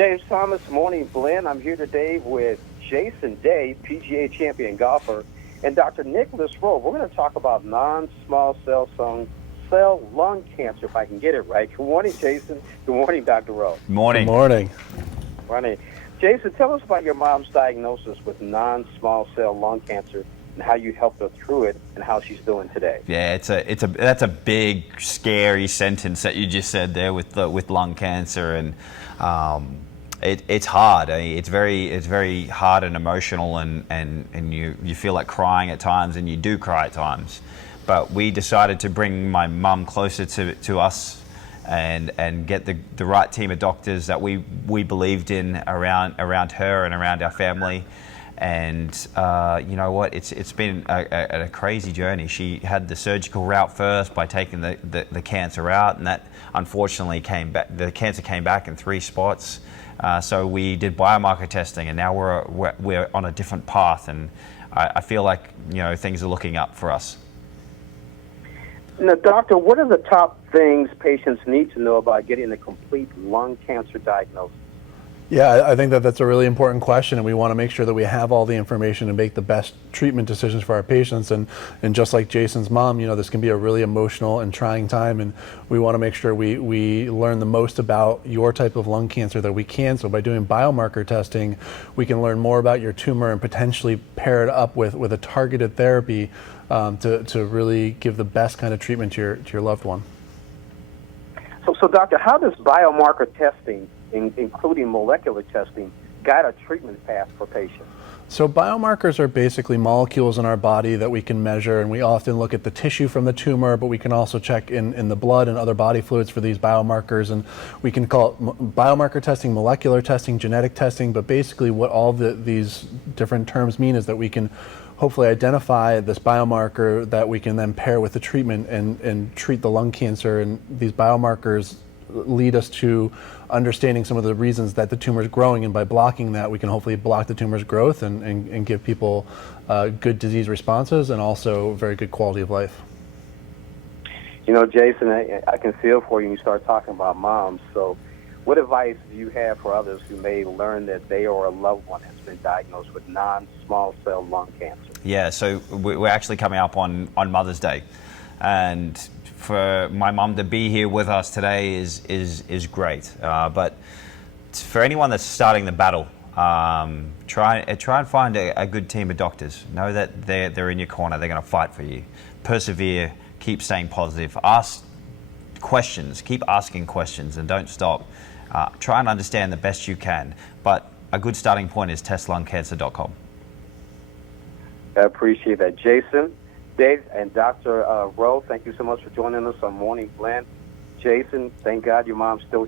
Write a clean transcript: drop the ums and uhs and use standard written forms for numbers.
Dave Thomas, Morning Blend. I'm here today with Jason Day, PGA champion golfer, and Dr. Nicholas Rowe. We're going to talk about non-small cell lung cancer, if I can get it right. Good morning, Jason. Good morning, Dr. Rowe. Morning. Good morning. Morning. Jason, tell us about your mom's diagnosis with non-small cell lung cancer and how you helped her through it and how she's doing today. Yeah, that's a big, scary sentence that you just said there with lung cancer, and it's hard. I mean, it's very hard and emotional, and you feel like crying at times, and you do cry at times. But we decided to bring my mum closer to us, and get the right team of doctors that we believed in around her and around our family. And you know what? It's been a crazy journey. She had the surgical route first by taking the cancer out, and that unfortunately came back. The cancer came back in 3 spots. So we did biomarker testing, and now we're on a different path. And I feel like things are looking up for us. Now, doctor, what are the top things patients need to know about getting a complete lung cancer diagnosis? Yeah, I think that's a really important question, and we want to make sure that we have all the information to make the best treatment decisions for our patients. And just like Jason's mom, this can be a really emotional and trying time, and we want to make sure we learn the most about your type of lung cancer that we can. So by doing biomarker testing, we can learn more about your tumor and potentially pair it up with a targeted therapy to really give the best kind of treatment to your loved one. So doctor, how does biomarker testing, including molecular testing, guide a treatment path for patients? So biomarkers are basically molecules in our body that we can measure, and we often look at the tissue from the tumor, but we can also check in the blood and other body fluids for these biomarkers, and we can call it biomarker testing, molecular testing, genetic testing. But basically what all these different terms mean is that we can hopefully identify this biomarker that we can then pair with the treatment and treat the lung cancer. And these biomarkers lead us to understanding some of the reasons that the tumor is growing, and by blocking that, we can hopefully block the tumor's growth and give people good disease responses and also very good quality of life. Jason, I can feel for you when you start talking about moms. So what advice do you have for others who may learn that they or a loved one has been diagnosed with non-small cell lung cancer? Yeah, so we're actually coming up on Mother's Day, and for my mom to be here with us today is great. But for anyone that's starting the battle, try and find a good team of doctors. Know that they're in your corner. They're going to fight for you. Persevere. Keep staying positive. Ask questions. Keep asking questions, and don't stop. Try and understand the best you can. But a good starting point is testlungcancer.com. I appreciate that, Jason. Dave and Dr. Rowe, thank you so much for joining us on Morning Blend. Jason, thank God your mom's still